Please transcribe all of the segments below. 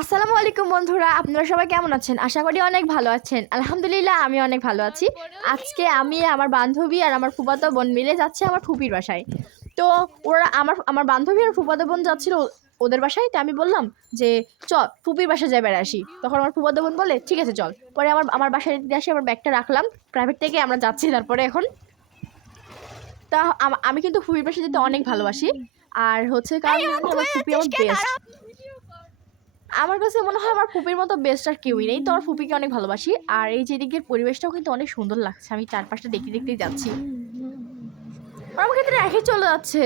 আসসালামু আলাইকুম বন্ধুরা, আপনারা সবাই কেমন আছেন? আশা করি অনেক ভালো আছেন। আলহামদুলিল্লাহ আমি অনেক ভালো আছি। আজকে আমি আমার বান্ধবী আর আমার ফুফাতো বোন মিলে যাচ্ছি আমার ফুপির বাসায়। তো ওরা আমার বান্ধবী আর ফুফাতো বোন যাচ্ছিল ওদের বাসায়। তো আমি বললাম যে চল ফুপির বাসায় যাই বেড়ে আসি। তখন আমার ফুফাতো বোন বলে ঠিক আছে চল। পরে আমার বাসায় দিয়ে আসি, আমার ব্যাগটা রাখলাম প্রাইভেট থেকে, আমরা যাচ্ছি তারপরে এখন। তা আমি কিন্তু ফুপির বাসায় যেতে অনেক ভালোবাসি। আর হচ্ছে কারণ আমার ফুপি আমার বেস্ট। আমার কাছে মনে হয় আমার ফুপির মতো বেস্ট আর কেউই নেই। তো আমার ফুপিকে অনেক ভালোবাসি। আর এই যে দিকের পরিবেশটাও কিন্তু অনেক সুন্দর লাগছে, আমি চারপাশটা দেখতে দেখতেই যাচ্ছি। আমার ক্ষেত্রে রেখে চলে যাচ্ছে,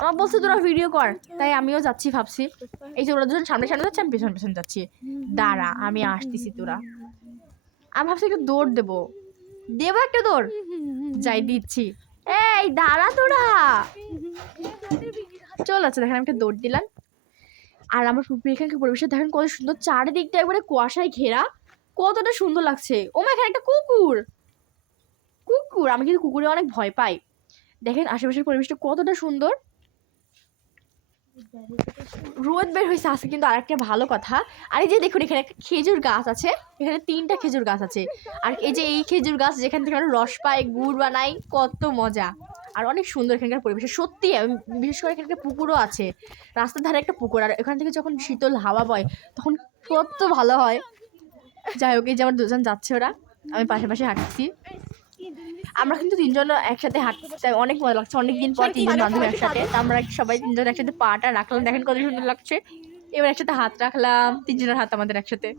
আমার বলছে তোরা ভিডিও কর, তাই আমিও যাচ্ছি ভাবছি। এই যে ওরা দুজন সামনে সামনে যাচ্ছে, আমি পেছন পেছন যাচ্ছি। দাঁড়া আমি আসতেছি, তোরা। আমি ভাবছি একটু দৌড় দেবো একটা দৌড়, যাই দিচ্ছি। এই দাঁড়া তোরা, চল আচ্ছা দেখেন আমি একটা দৌড় দিলাম। আর আমার ফুপি এখানকার পরিবেশটা দেখেন কত সুন্দর, চারিদিকটা একবারে কুয়াশায় ঘেরা, কতটা সুন্দর লাগছে। ও মা এখানে একটা কুকুর, আমি কিন্তু কুকুরে অনেক ভয় পাই। দেখেন আশেপাশের পরিবেশটা কতটা সুন্দর, রোদ বের হয়েছে আজকে কিন্তু। আর একটা ভালো কথা, আর এই যে দেখুন এখানে একটা খেজুর গাছ আছে, এখানে 3টা খেজুর গাছ আছে। আর এই যে এই খেজুর গাছ যেখান থেকে আমরা রস পাই, গুড় বানাই, কত মজা। আর অনেক সুন্দর এখানকার পরিবেশ সত্যি। বিশেষ করে এখানকার পুকুরও আছে, রাস্তার ধারে একটা পুকুর। আর এখান থেকে যখন শীতল হাওয়া বয় তখন কত ভালো হয়। যাই হোক, এই যে আমার দুজন যাচ্ছে, ওরা আমি পাশে পাশে হাঁটছি। আমরা কিন্তু 3জন একসাথে হাঁটতে অনেক মজা লাগছে, অনেকদিন পর 3জন বান্ধবী একসাথে। আমরা সবাই 3জন একসাথে পাটা রাখলাম, দেখেন কত সুন্দর লাগছে। এবার একসাথে হাত রাখলাম, 3জনের হাত আমাদের একসাথে।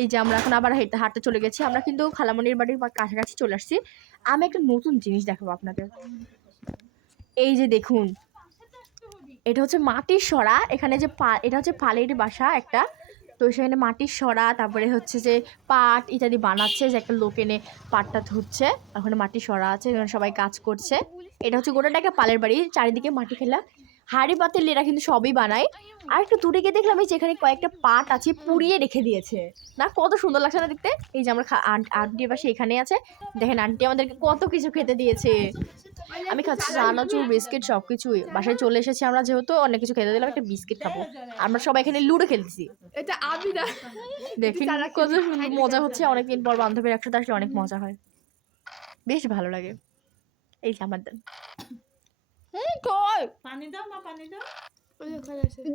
এই যে আমরা এখন আবার হাঁটতে চলে গেছি। আমরা কিন্তু খালামণির বাড়ির কাছাকাছি চলে আসছি। আমি একটা নতুন জিনিস দেখাবো আপনাদের। এই যে দেখুন, এটা হচ্ছে মাটির সরা। এখানে যে এটা হচ্ছে পালের বাসা একটা। তো সেখানে মাটির সরা, তারপরে হচ্ছে যে পাট ইত্যাদি বানাচ্ছে, যে একটা লোক এনে পাটটা ধুচ্ছে। ওখানে মাটির সরা আছে, এখানে সবাই কাজ করছে। এটা হচ্ছে গোটাটা একটা পালের বাড়ি, চারিদিকে মাটি ফেলা, হাঁড়ি পাতিল এরা কিন্তু সবই বানায়। আর একটু দূরে গিয়ে দেখলাম এই যেখানে কয়েকটা পাট আছে, পুড়িয়ে রেখে দিয়েছে। না কত সুন্দর লাগছে না দেখতে। এই যে আমরা আন্টির পাশে এখানে আছে, দেখেন আন্টি আমাদেরকে কত কিছু খেতে দিয়েছে। আমি খাচ্ছি চানাচুর, বিস্কিট, সব কিছুই। বাসায় চলে এসেছি আমরা, যেহেতু অনেক কিছু খেতে দিলাম, একটা বিস্কিট খাবো। আমরা সবাই এখানে লুডো খেলতেছি। এটা আমি না, দেখেন কত মজা হচ্ছে। অনেকদিন পর বান্ধবীর একসাথে আসলে অনেক মজা হয়, বেশ ভালো লাগে। এই যে আমার দেন পানি দাও মা, পানি দাও।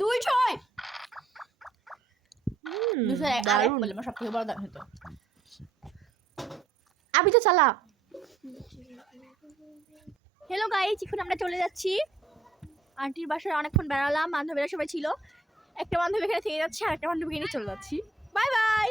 2-6 সব থেকে বড় দাম হতো। আমি তো চালা। হ্যালো গাইস, এখন আমরা চলে যাচ্ছি আন্টির বাসায়। অনেকক্ষণ বেড়ালাম, বান্ধবীরা সবাই ছিল। একটা বান্ধবী এখানে থেকে যাচ্ছে, আর একটা বান্ধবীকে নিয়ে চলে যাচ্ছি। Bye bye.